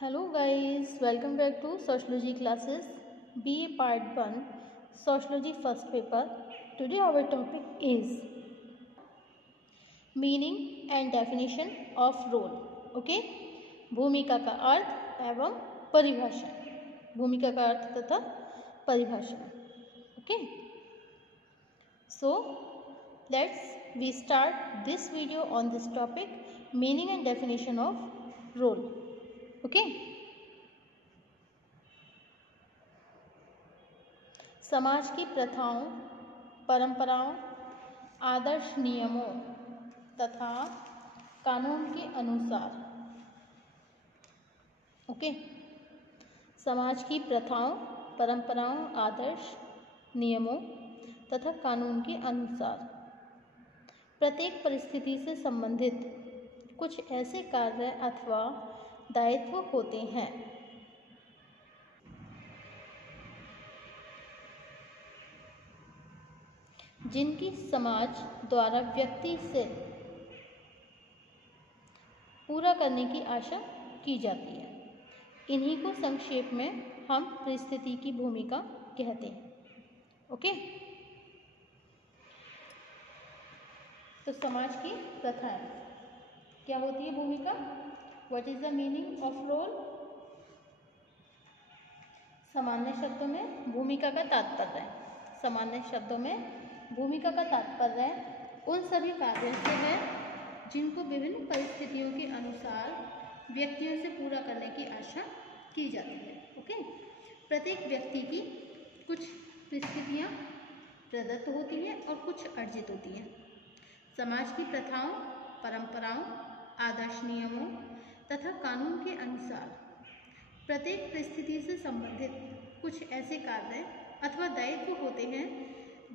Hello guys, welcome back to Sociology classes BA Part 1 Sociology first paper. Today our topic is meaning and definition of role. Okay, भूमिका का अर्थ एवं परिभाषा, भूमिका का अर्थ तथा परिभाषा. Okay, so we start this video on this topic, meaning and definition of role. Okay समाज की प्रथाओं, परंपराओं, आदर्श नियमों तथा कानून के अनुसार. ओके समाज की प्रथाओं, परंपराओं, आदर्श नियमों तथा कानून के अनुसार प्रत्येक परिस्थिति से संबंधित कुछ ऐसे कार्य अथवा दायित्व होते हैं जिनकी समाज द्वारा व्यक्ति से पूरा करने की आशा की जाती है. इन्हीं को संक्षेप में हम परिस्थिति की भूमिका कहते हैं. ओके, तो समाज की प्रथाएं क्या होती है भूमिका. What is the meaning of role? सामान्य शब्दों में भूमिका का तात्पर्य है. सामान्य शब्दों में भूमिका का तात्पर्य उन सभी कार्यों से है जिनको विभिन्न परिस्थितियों के अनुसार व्यक्तियों से पूरा करने की आशा की जाती है. ओके, प्रत्येक व्यक्ति की कुछ परिस्थितियाँ प्रदत्त होती हैं और कुछ अर्जित होती हैं. समाज की प्रथाओं, परंपराओं, आदर्श नियमों तथा कानून के अनुसार प्रत्येक परिस्थिति से संबंधित कुछ ऐसे कार्य अथवा दायित्व होते हैं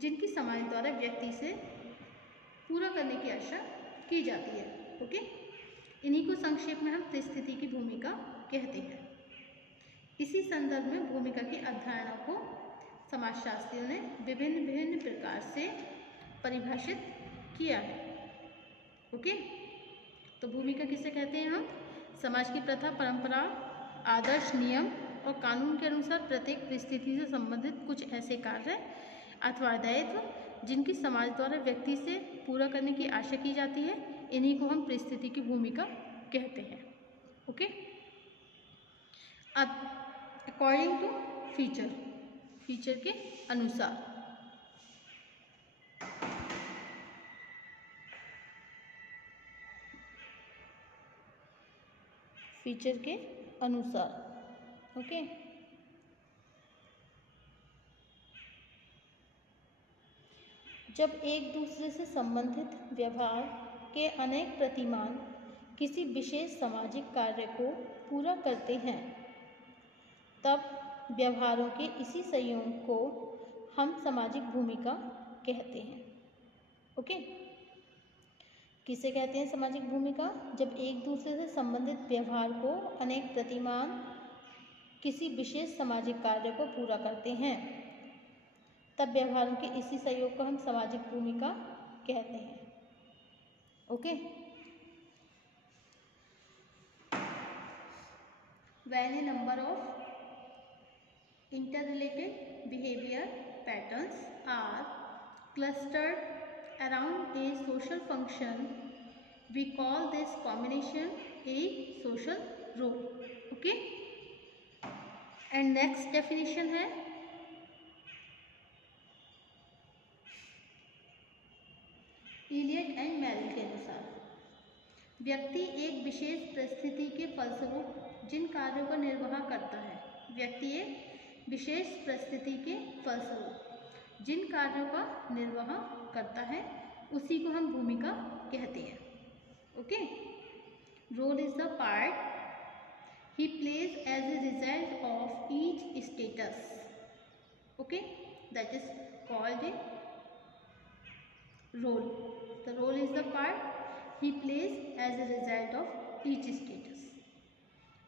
जिनकी समाज द्वारा व्यक्ति से पूरा करने की आशा की जाती है. ओके, इन्हीं को संक्षेप में हम परिस्थिति की भूमिका कहते हैं. इसी संदर्भ में भूमिका की अवधारणा को समाजशास्त्रियों ने विभिन्न विभिन्न प्रकार से परिभाषित किया है. ओके, तो भूमिका किसे कहते हैं हम. समाज की प्रथा, परंपरा, आदर्श नियम और कानून के अनुसार प्रत्येक परिस्थिति से संबंधित कुछ ऐसे कार्य अथवा दायित्व जिनकी समाज द्वारा व्यक्ति से पूरा करने की आशा की जाती है, इन्हीं को हम परिस्थिति की भूमिका कहते हैं. ओके, अब अकॉर्डिंग टू फीचर, फीचर के अनुसार फीचर के अनुसार. ओके, जब एक दूसरे से संबंधित व्यवहार के अनेक प्रतिमान किसी विशेष सामाजिक कार्य को पूरा करते हैं, तब व्यवहारों के इसी संयोग को हम सामाजिक भूमिका कहते हैं. ओके, किसे कहते हैं सामाजिक भूमिका. जब एक दूसरे से संबंधित व्यवहार को अनेक प्रतिमान किसी विशेष सामाजिक कार्य को पूरा करते हैं, तब व्यवहारों के इसी सहयोग को हम सामाजिक भूमिका कहते हैं. Okay, when a number of interrelated behavior patterns are clustered around a social function, we call this combination a social role. Okay, and next definition है इलियट एंड मेरिल के अनुसार व्यक्ति एक विशेष परिस्थिति के फलस्वरूप जिन कार्यों का निर्वाह करता है, व्यक्ति एक विशेष परिस्थिति के फलस्वरूप जिन कार्यों का निर्वाह करता है, उसी को हम भूमिका कहते हैं. Okay, role is the part he plays as a result of each status. Okay, that is called a role. The role is the part he plays as a result of each status.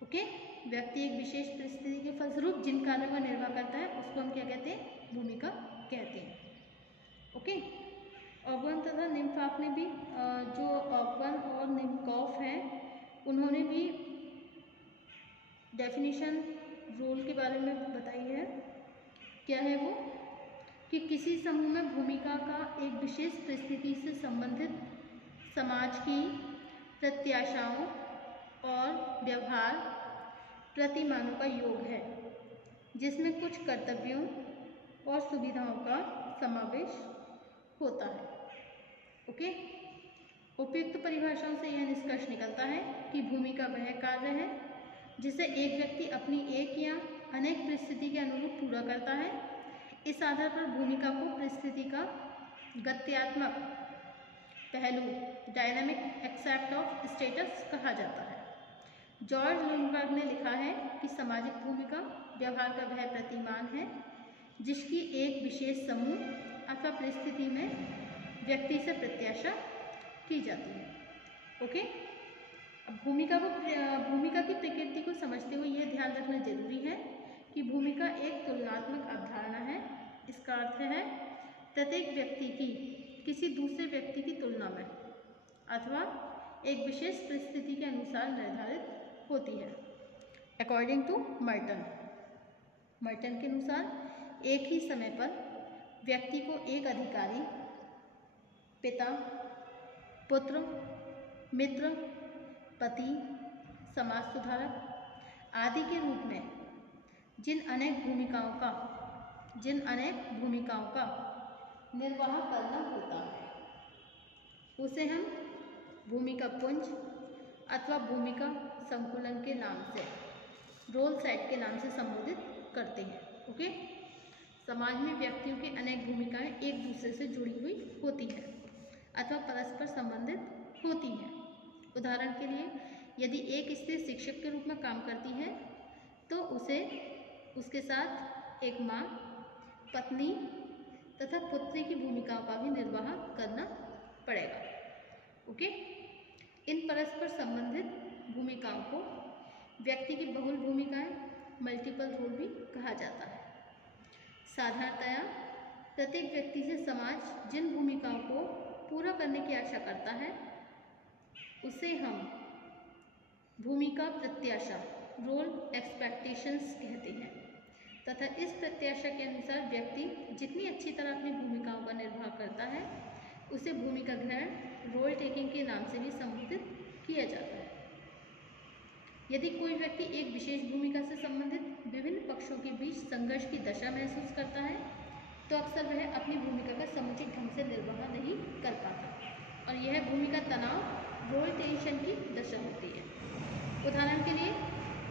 Okay, व्यक्ति एक विशेष परिस्थिति के फलस्वरूप जिन कार्यों का निर्वाह करता है, उसको हम क्या कहते हैं, भूमिका कहते हैं. ओके, ऑर्गन तथा निम्फाफ ने भी जो ऑर्गन और निम्कॉफ हैं, उन्होंने भी डेफिनेशन रोल के बारे में बताई है। क्या है वो कि किसी समूह में भूमिका का एक विशेष परिस्थिति से संबंधित समाज की प्रत्याशाओं और व्यवहार प्रतिमानों का योग है, जिसमें कुछ कर्तव्यों और सुविधाओं का समावेश होता है। ओके, उपयुक्त परिभाषाओं से यह निष्कर्ष निकलता है कि भूमिका वह कार्य है जिसे एक व्यक्ति अपनी एक या अनेक परिस्थिति के अनुरूप पूरा करता है। इस आधार पर भूमिका को परिस्थिति का गत्यात्मक पहलू डायनामिक एक्सेप्ट ऑफ स्टेटस कहा जाता है। जॉर्ज लुनबर्ग ने लिखा है कि सामाजिक भूमिका व्यवहार का वह प्रतिमान है जिसकी एक विशेष समूह अथवा परिस्थिति में व्यक्ति से प्रत्याशा की जाती है। ओके, अब भूमिका की प्रकृति को समझते हुए यह ध्यान रखना जरूरी है कि भूमिका एक तुलनात्मक अवधारणा है। इसका अर्थ है प्रत्येक व्यक्ति की किसी दूसरे व्यक्ति की तुलना में अथवा एक विशेष परिस्थिति के अनुसार निर्धारित होती है। अकॉर्डिंग टू मर्टन के अनुसार एक ही समय पर व्यक्ति को एक अधिकारी, पिता, पुत्र, मित्र, पति, समाज सुधारक आदि के रूप में जिन अनेक भूमिकाओं का निर्वाह करना होता है उसे हम भूमिका पुंज अथवा भूमिका संकुलन के नाम से, रोल सेट के नाम से संबोधित करते हैं। ओके, समाज में व्यक्तियों की अनेक भूमिकाएं एक दूसरे से जुड़ी हुई होती है अथवा परस्पर संबंधित होती हैं। उदाहरण के लिए, यदि एक स्त्री शिक्षक के रूप में काम करती है तो उसे उसके साथ एक माँ, पत्नी तथा पुत्री की भूमिकाओं का भी निर्वाह करना पड़ेगा। ओके, इन परस्पर संबंधित भूमिकाओं को व्यक्ति की बहुल भूमिकाएं, मल्टीपल रोल भी कहा जाता है। साधारणतया प्रत्येक व्यक्ति से समाज जिन भूमिकाओं को पूरा करने की आशा करता है उसे हम भूमिका प्रत्याशा, रोल एक्सपेक्टेशंस कहते हैं तथा इस प्रत्याशा के अनुसार व्यक्ति जितनी अच्छी तरह अपनी भूमिकाओं का निर्वाह करता है उसे भूमिका ग्रहण, रोल टेकिंग के नाम से भी संबोधित किया जाता है। यदि कोई व्यक्ति एक विशेष भूमिका से संबंधित विभिन्न पक्षों के बीच संघर्ष की दशा महसूस करता है तो अक्सर वह अपनी भूमिका का समुचित ढंग से निर्वाह नहीं कर पाता और यह भूमिका तनाव, रोल टेंशन की दशा होती है। उदाहरण के लिए,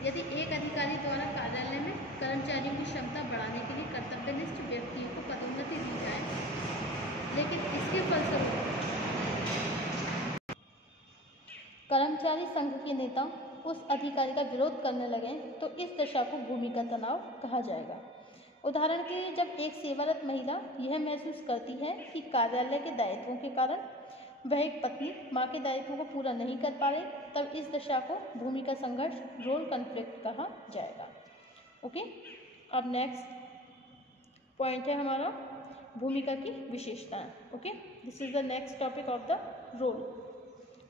यदि एक अधिकारी द्वारा कार्यालय में कर्मचारियों की क्षमता बढ़ाने के लिए कर्तव्यनिष्ठ व्यक्तियों को पदोन्नति दी जाए, लेकिन इसके फलस्वरूप कर्मचारी संघ के नेता उस अधिकारी का विरोध करने लगे तो इस दशा को भूमिका तनाव कहा जाएगा। उदाहरण के लिए, जब एक सेवारत महिला यह महसूस करती है कि कार्यालय के दायित्वों के कारण वह एक पत्नी, माँ के दायित्वों को पूरा नहीं कर पा रही, तब इस दशा को भूमिका संघर्ष, रोल कॉन्फ्लिक्ट कहा जाएगा। ओके, अब नेक्स्ट पॉइंट है हमारा भूमिका की विशेषताएं। Okay, this is the next topic of the role.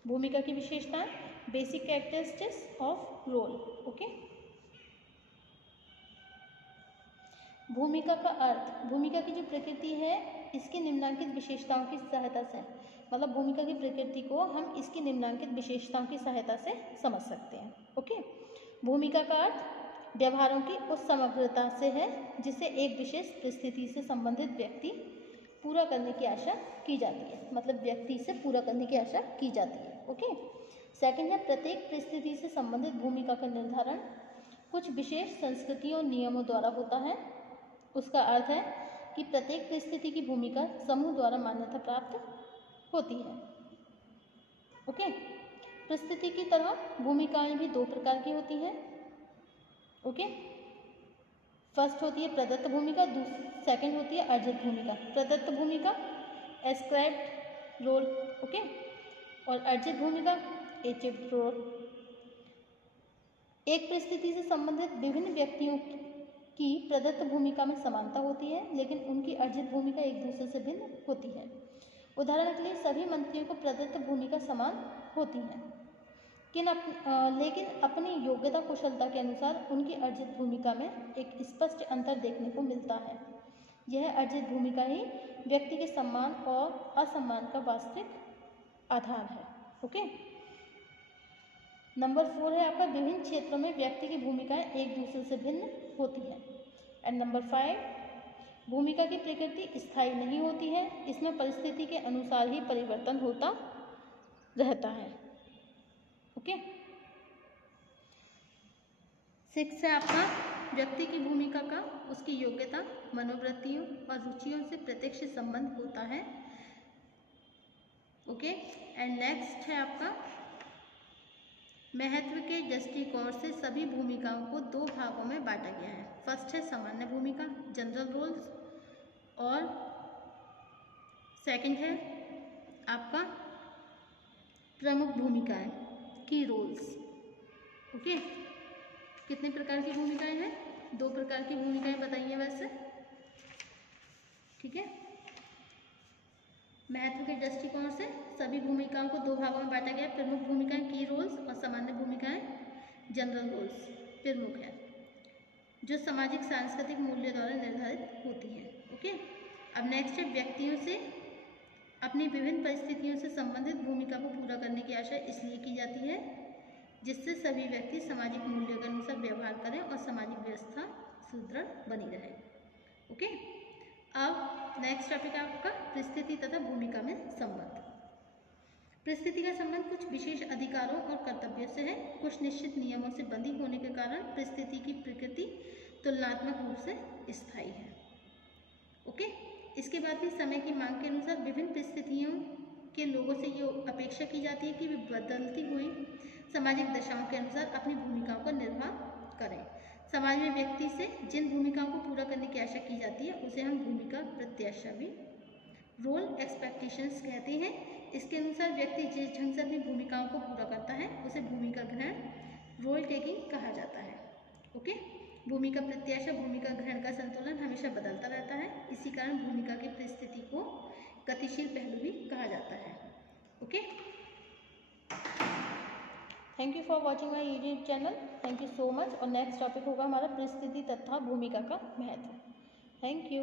भूमिका की विशेषताएं, basic characteristics of role. Okay, भूमिका का अर्थ, भूमिका की जो प्रकृति है इसकी निम्नलिखित विशेषताओं की सहायता से, मतलब भूमिका की प्रकृति को हम इसकी निम्नलिखित विशेषताओं की सहायता से समझ सकते हैं। ओके, भूमिका का अर्थ व्यवहारों की उस समग्रता से है जिसे एक विशेष परिस्थिति से संबंधित व्यक्ति पूरा करने की आशा की जाती है, मतलब व्यक्ति से पूरा करने की आशा की जाती है। ओके, सेकंड है प्रत्येक परिस्थिति से संबंधित भूमिका का निर्धारण कुछ विशेष संस्कृतियों और नियमों द्वारा होता है। उसका अर्थ है कि प्रत्येक परिस्थिति की भूमिका समूह द्वारा मान्यता प्राप्त होती है। ओके, परिस्थिति की तरह भूमिकाएं भी दो प्रकार की होती हैं। ओके, फर्स्ट होती है प्रदत्त भूमिका, सेकंड होती है अर्जित भूमिका। प्रदत्त भूमिका एस्क्राइब्ड रोल, ओके, और अर्जित भूमिका अचीव्ड रोल। एक परिस्थिति से संबंधित विभिन्न व्यक्तियों की प्रदत्त भूमिका में समानता होती है, लेकिन उनकी अर्जित भूमिका एक दूसरे से भिन्न होती है। उदाहरण के लिए, सभी मंत्रियों को प्रदत्त भूमिका समान होती है। लेकिन अपनी योग्यता कुशलता के अनुसार उनकी अर्जित भूमिका में एक स्पष्ट अंतर देखने को मिलता है। यह अर्जित भूमिका ही व्यक्ति के सम्मान और असम्मान का वास्तविक आधार है। ओके, नंबर 4 है आपका विभिन्न क्षेत्रों में व्यक्ति की भूमिकाएं एक दूसरे से भिन्न होती हैं। एंड नंबर 5, भूमिका की प्रकृति स्थायी नहीं होती है, इसमें परिस्थिति के अनुसार ही परिवर्तन होता रहता है। ओके, 6 है आपका व्यक्ति की भूमिका का उसकी योग्यता, मनोवृत्तियों और रुचियों से प्रत्यक्ष संबंध होता है। ओके, एंड नेक्स्ट है आपका महत्व के दृष्टिकोण से सभी भूमिकाओं को 2 भागों में बांटा गया है। फर्स्ट है सामान्य भूमिका, जनरल रोल्स, और सेकंड है आपका प्रमुख भूमिकाएं, की रोल्स। ओके, कितने प्रकार की भूमिकाएं हैं? 2 प्रकार की भूमिकाएं बताइए वैसे। ठीक है, महत्व के दृष्टिकोण से सभी भूमिकाओं को 2 भागों में बांटा गया। प्रमुख भूमिकाएं की रोल्स और सामान्य भूमिकाएं जनरल रोल्स प्रमुख है, जो सामाजिक सांस्कृतिक मूल्य द्वारा निर्धारित होती है। ओके, अब नेक्स्ट है व्यक्तियों से अपनी विभिन्न परिस्थितियों से संबंधित भूमिका को पूरा करने की आशा इसलिए की जाती है जिससे सभी व्यक्ति सामाजिक मूल्यों के अनुसार व्यवहार करें और सामाजिक व्यवस्था सुदृढ़ बनी रहे। ओके, अब नेक्स्ट टॉपिक है आपका परिस्थिति तथा भूमिका में संबंध। परिस्थिति का संबंध कुछ विशेष अधिकारों और कर्तव्यों से है। कुछ निश्चित नियमों से बंधी होने के कारण परिस्थिति की प्रकृति तुलनात्मक रूप से स्थायी है। ओके, इसके बाद भी समय की मांग के अनुसार विभिन्न परिस्थितियों के लोगों से ये अपेक्षा की जाती है कि वे बदलती हुई सामाजिक दशाओं के अनुसार अपनी भूमिकाओं का निर्वाह करें। समाज में व्यक्ति से जिन भूमिकाओं को पूरा करने की आशा की जाती है उसे हम भूमिका प्रत्याशा भी, रोल एक्सपेक्टेशंस कहते हैं। इसके अनुसार व्यक्ति जिस ढंग से अपनी भूमिकाओं को पूरा करता है उसे भूमिका ग्रहण, रोल टेकिंग कहा जाता है। ओके, भूमिका प्रत्याशा भूमिका ग्रहण का संतुलन हमेशा बदलता रहता है, इसी कारण भूमिका की परिस्थिति को गतिशील पहलू भी कहा जाता है। Okay, thank you for watching my YouTube channel. Thank you so much. और नेक्स्ट टॉपिक होगा हमारा परिस्थिति तथा भूमिका का महत्व। Thank you.